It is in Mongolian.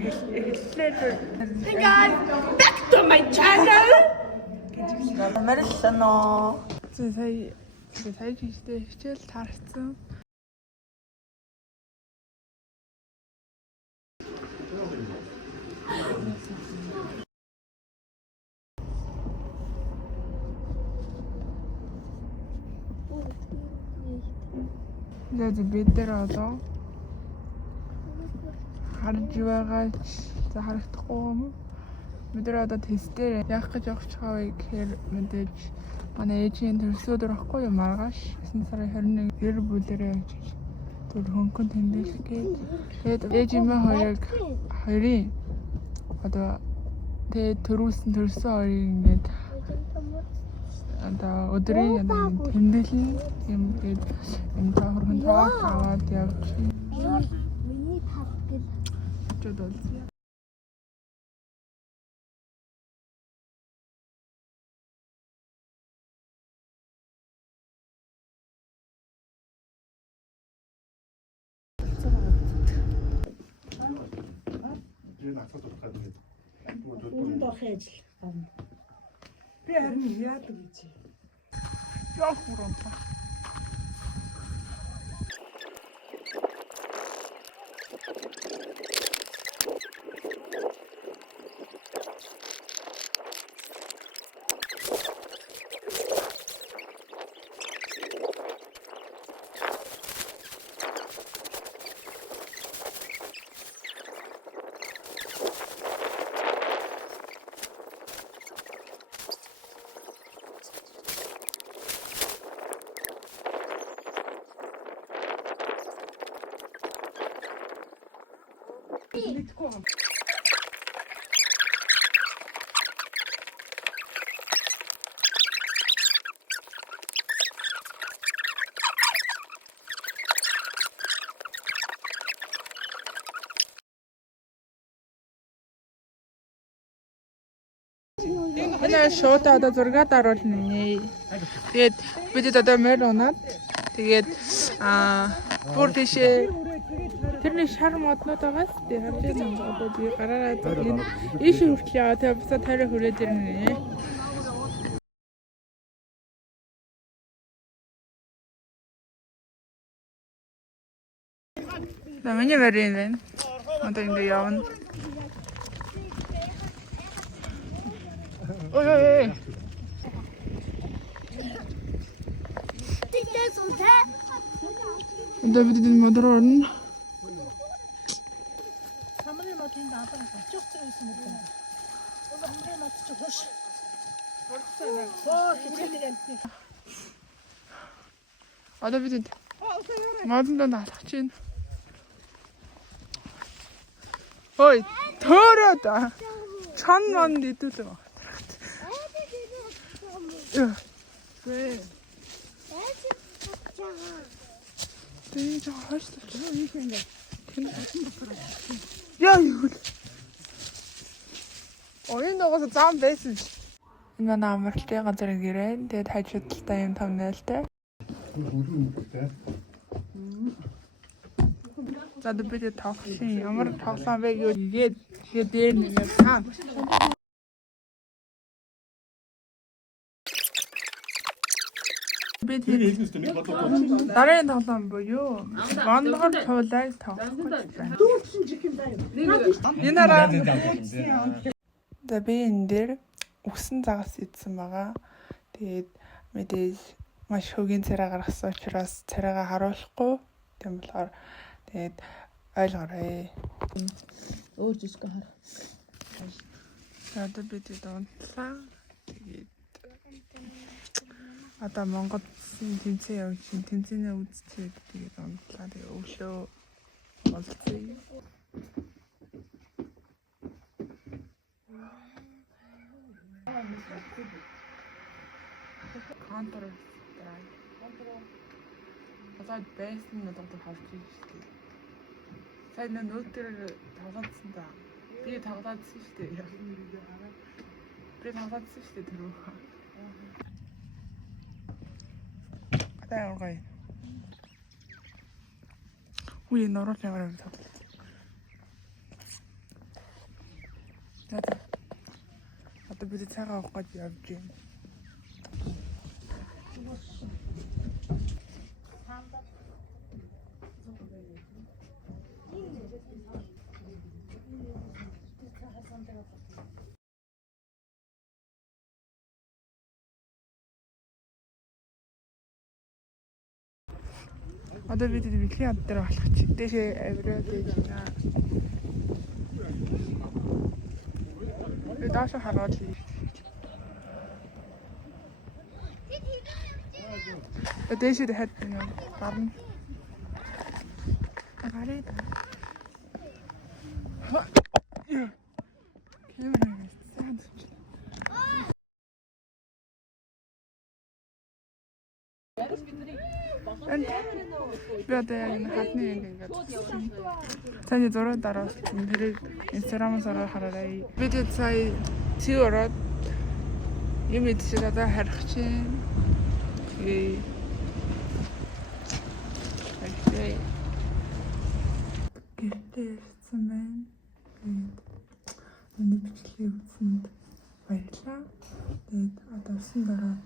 Hey guys, back to my channel. 말했잖아. 사이 주시대 хичээл таарсан. Тэгээд бид дээр одоо харж байгаа за харагдахгүй юм. Бид нар одоо тест дээр яах гэж явж байгаа вэ гэхээр мэдээж манай ээжийн төрсөдөр ахгүй юу маргааш 9 сарын 21 гэр бүлэрээ явж тэр хөнгөн тэмдэглэгээд тэгээд ээжийн хоёрын одоо тэгээд төрүүлсэн хоёрыг ингээд одоо өдрийн тэмдэглэн юм гээд юм тохирхон тоог аваад явж миний тал гэл чодол. Үүнд орох ажил гарна. Би харин яадаг гэж. Яах вэ? Энэ шоуд одоо зургаад оруулна нэ. Тэгээд бид одоо мөр унаад тэгээд бүр тийшээ тэрний шар моднууд байгаас тэгээд харж байгаа одоо би гараараа энэ ийш хүртэл яваа тэгээд бусад тарай хүрээд ирнэ. Миний мөрийн вэ. Одоо ингэ явна. Ой. Одоо бид энэ модор орно. Самрын модын даалгавар очих гэсэн юм байна. Самрын мод ч хош. Одоо бид модонд наалах чинь. Ой, төөрөөд. Чон монд идүүлээ. Тэ жоо хаштай юу юм бэ? Яа юу. Оюун ногоос зам байсан. Энэ манай амралтын газар гэрэн. Тэгээд хажуудтай юм томнолтой. За бид тавхсан ямар тоглоом вэ гэж тэгээд дээр нэгэ таа. Бид дараагийн тоглоом буюу монгол цуулайг тоглох гэж байна. Энэ араа би энэ дээр үгсэн загас идсэн байгаа. Тэгээд мэдээж маш хөгийн царай гаргасан учраас царайгаа харуулахгүй. Тийм болохоор тэгээд ойлгоорой. Өөр жижиг хар. Одоо бид дунтлаа. Тэгээд одоо Монгол тэнцээ явж чинь тэнцэнэ үзчихээд тэгээд дунтлаа. Тэгээд өглөө болцъё. Контр драйв. Одоо байсан нь одоо харж байна шүү дээ. Сайн нөтөр тоглоодсон да. Би тоглоодсон шүү дээ. Би тоглоодсон шүү дээ түрүү. Одоо явгай. Үе нөрөл яваа тоглосон. За. Одоо бид цагаан авах гэж явж байна. Одоо бид бэлгийн ад дээр болох чи дээшээ авираад байж байна. Доош хараад л. Дээшээ дахиад гарна. Гараад. Камераа сайн дүүч. Би одоо яг энэ хатны ингээд таны зураг дараас тэрийг инстаграмаас хараарай. Бид сая чи ороод юм идчихээ одоо харах чинь. Окей. Гэртээ ирсэн байна. Миний бичлэгийг үзсэнд баярлалаа. Тэгээд одоо усан дараа